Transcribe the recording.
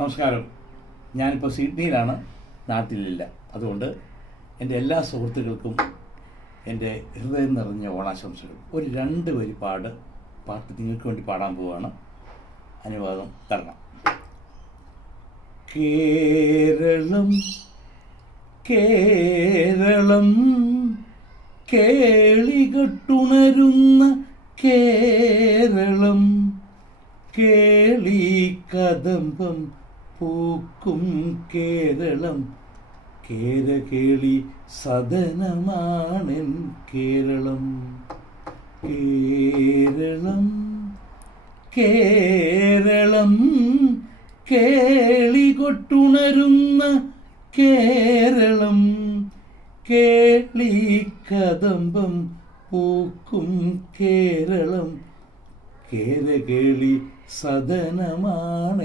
നമസ്കാരം. ഞാനിപ്പോൾ സിഡ്നിയിലാണ്, നാട്ടിലില്ല. അതുകൊണ്ട് എൻ്റെ എല്ലാ സുഹൃത്തുക്കൾക്കും എൻ്റെ ഹൃദയം നിറഞ്ഞ ഓണാശംസകൾ. ഒരു 2 വരി പാട്ട് നിങ്ങൾക്ക് വേണ്ടി പാടാൻ പോവുകയാണ്. അനുവാദം തരണം. കേരളം കേരളം കേളികെട്ടുണരുന്ന കേരളം, കേളി കദംബം പൂക്കും കേരളം, കേരകേളി സദനമാണെൻ കേരളം. കേരളം കേരളം കേളികൊട്ടുണരുന്ന കേരളം, കേളി കദംബം പൂക്കും കേരളം, കേരകേളി സദനമാണ്